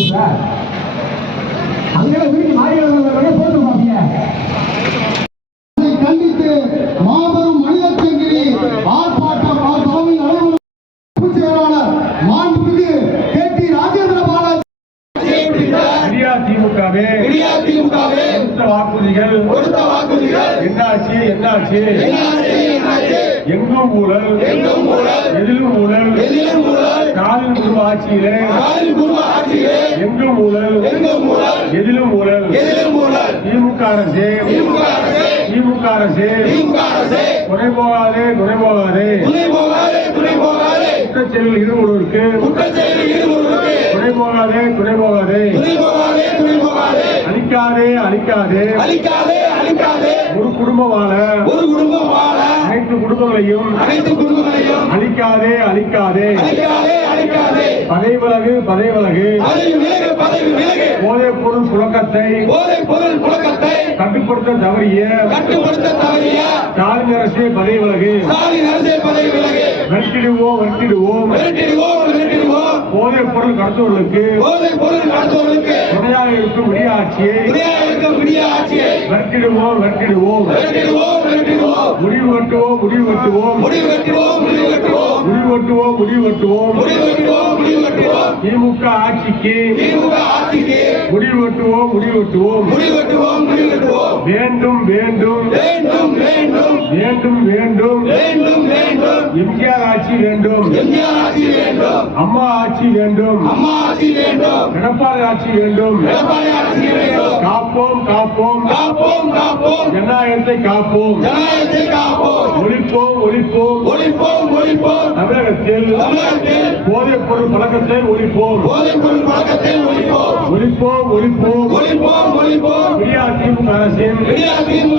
விடுற அங்கே வீட்டு மாறிகளை போட்டு பாப்பிய இதை கண்டித்து மாபெரும் மனித சங்கிலி ஆர்ப்பாட்டம் ஆ- தலைமையில் நடைபெறும் பொதுச் செயலாளர் மாண்புமிகு கே டி ராஜேந்திர பாலாஜி திமுகவே திமுகவே வாக்குறுதிகள் கொடுத்த வாக்குறுதிகள் என்னாச்சு என்னாச்சு? எங்கும் ஊழல் எங்கும் ஊழல் எதிலும் ஊழல் குடும்ப ஆட்சியிலே. குடும்ப ஆட்சியிலே. எங்கும் ஊழல். எங்கும் ஊழல். எதிலும் ஊழல். எதிலும் ஊழல். திமுக அரசு. திமுக அரசு. திமுக அரசு. திமுக அரசு. துணை போகாதே துணை போகாதே. துணை போகாதே துணை போகாதே. குற்றச்செயலில் ஈடுபடுவதற்கு குற்றச்செயலில் ஈடுபடுவதற்கு துணை போகாதே துணை போகாதே. துணை போகாதே துணை போகாதே. அழிக்காதே அழிக்காதே. அழிக்காதே அழிக்காதே. ஒரு குடும்பம் வாழ. ஒரு குடும்பம் வாழ. அனைத்து குடும்பங்களையும் அனைத்து குடும்பங்களையும் அழிக்காதே அழிக்காதே. அழிக்காதே பதவி விலகு விலகு. பதவி விலகு பதவி விலகு. போதைப் பொருள் புழக்கத்தை போதை பொருள் புழக்கத்தை கட்டுப்படுத்த தவறிய கட்டுப்படுத்த தவறிய ஸ்டாலின் அரசு பதவி விலகு. ஸ்டாலின் அரசே பதவி விலகு. வெற்றிடுவோம் வெற்றிடுவோம் விரட்டிடுவோம் விரட்டிடுவோம் போதைப் பொருள் கடத்துவர்களுக்கு போதை பொருள் நடத்துவதற்கு துணையாக இருக்கும் விடிய ஆட்சியை துணையாக இருக்க விடிய ஆட்சியை வெற்றிடுவோம் வெற்றிடுவோம் விரட்டிடுவோம் விரட்டிடுவோம் முடிவு கட்டுவோம். முடிவு கட்டுவோம் முடிவு கட்டுவோம் முடிவெட்டுவோம் முடிவெட்டுவோம் திமுக ஆட்சிக்கு முடிவெட்டுவோம் முடிவெட்டுவோம் வேண்டும். வேண்டும் வேண்டும். வேண்டும் வேண்டும். வேண்டும் வேண்டும். எம்ஜிஆர் ஆட்சி வேண்டும். எம்ஜிஆர் ஆட்சி வேண்டும். அம்மா ஆட்சி வேண்டும். அம்மா ஆட்சி வேண்டும். எடப்பாடி ஆட்சி வேண்டும். எடப்பாடி ஆட்சி வேண்டும். காப்போம் காப்போம். காப்போம் காப்போம். ஜனநாயகத்தை காப்போம். ஜனநாயகத்தை காப்போம். ஒழிப்போம் ஒழிப்போம். ஒழிப்போம் ஒழிப்போம். தமிழகத்தில் தமிழகத்தில் போதைப் பொருள் பழக்கத்தை ஒழிப்போம். போதைப் பொருள் பழக்கத்தை ஒழிப்போம். ஒழிப்போம் ஒழிப்போம். ஒழிப்போம் ஒழிப்போம். அரசின்